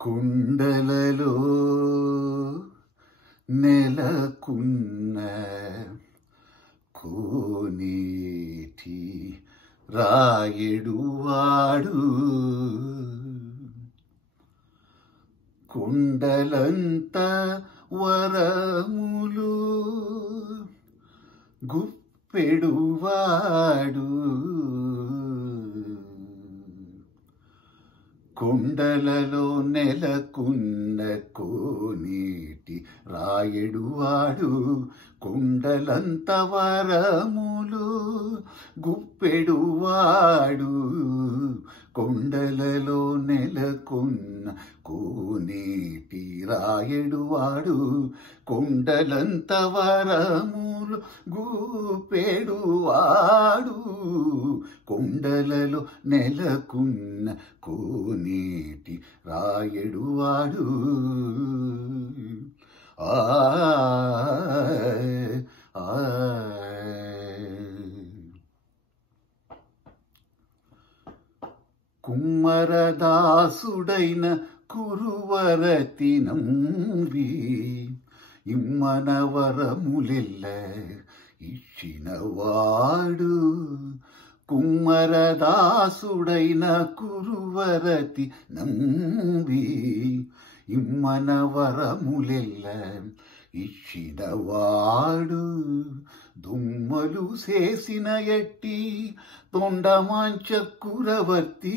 కుండలలో నెలకున్న కోనేటి రాయడువాడు కుండలంత వరములు గుప్పెడువాడు కుండలలో నెలకున్న కోనేటి రాయడువాడు కుండలంత వరములు గుప్పెడువాడు కొండలలో నెలకున్న కోనేటి రాయడువాడు కొండలంత వరములు గుప్పెడువాడు కొండలలో నెలకున్న కోనేటి రాయడువాడు కుమ్మరదాసుడైన కురువరతి నంబి ఇమ్మనవరములెల్ల ఇచ్చినవాడు కుమ్మరదాసుడైన కురువరతి నంబి ఇమ్మనవరములెల్ల ఇచ్చినవాడు దుమ్మలు చేసిన ఎట్టి తొండమాంచ కురవర్తి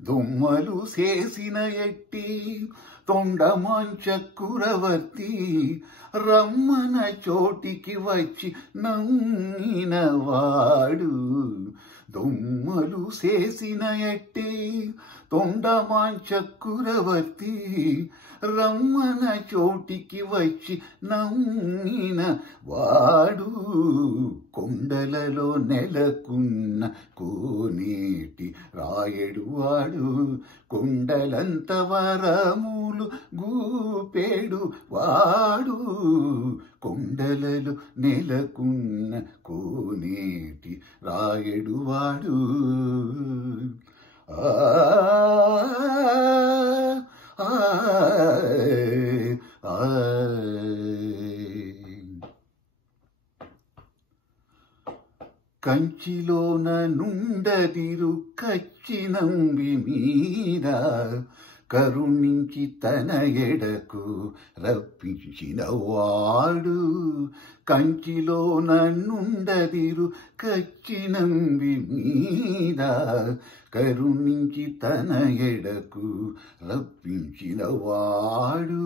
దుమ్మలు చేసిన ఎట్టి తొండమాంచ కురవర్తి రమ్మన చోటికి వచ్చి నమ్మినవాడు దొమ్మలు చేసిన ఎట్టి తొండమాంచ కురవర్తి రమ్మన చోటికి వచ్చి నమ్మిన వాడు కొండలలో నెలకున్న కోనేటి రాయడువాడు కొండలంత వరములు గూపేడు వాడు కొండలలో నెలకున్న కోనేటి రాయడువాడు కంచిలోన నుండదిరు కచ్చినంబి మీద కరుణించి తన ఎడకు రప్పించిన వాడు కంచిలోన నుండదిరు కచ్చినంబి మీద కరుణించి తన ఎడకు రప్పించిన వాడు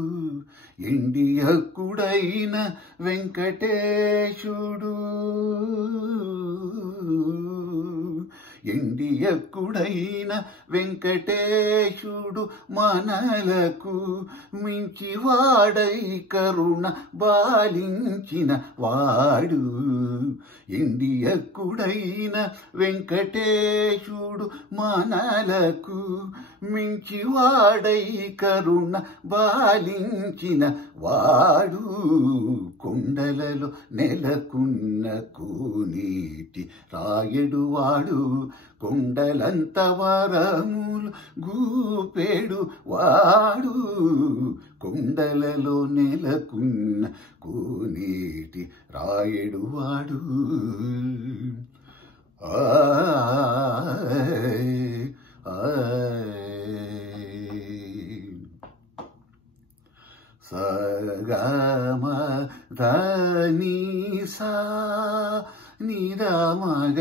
ఎండియకుడైన వెంకటేశుడు ఎండియకుడైన వెంకటేశుడు మనలకు మించివాడై కరుణ బాలించిన వాడు ఎండియకుడైన వెంకటేశుడు మనలకు మించివాడై కరుణ బాలించిన వాడు కొండలలో నెలకున్న కోనేటి రాయడువాడు కొండలంత వరములు గూపేడు వాడు కొండలలో నెలకున్న కోనేటి రాయడువాడు సగమ ధని సా నిరమగ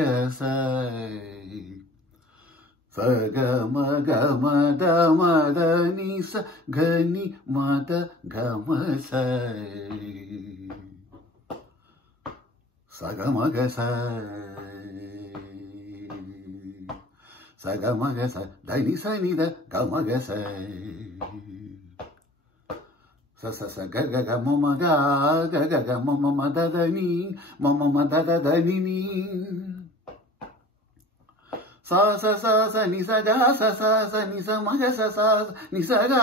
సగమ గమ దమద నిస ఘని మద గమ సగమగ సగమగ ధని స నిద గమగ స స గ గ గ మమ గ గ గ గ మమ మదదని మమ మదదని సా స స స ని స గ స స స ని స మగ స స ని స గ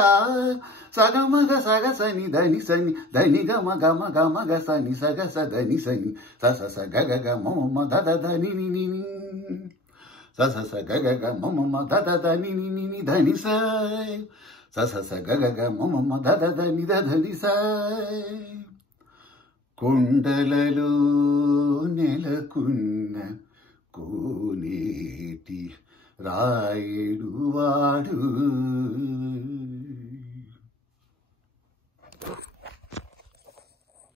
స గ మగ స గ స ని దని స ని దని గ మ గ మ గ మ గ స ని స గ స దని స ని స స స గ గ గ మమ మదదని ని స స స గ గ గ మ మ మ ద ద ద ని ని ని ని ధ ని స స స స గ గ గ మ మ మ ద ద ద ని ద ధ ని స కొండలలో నెలకున్న కోనేటి రాయుడు వాడు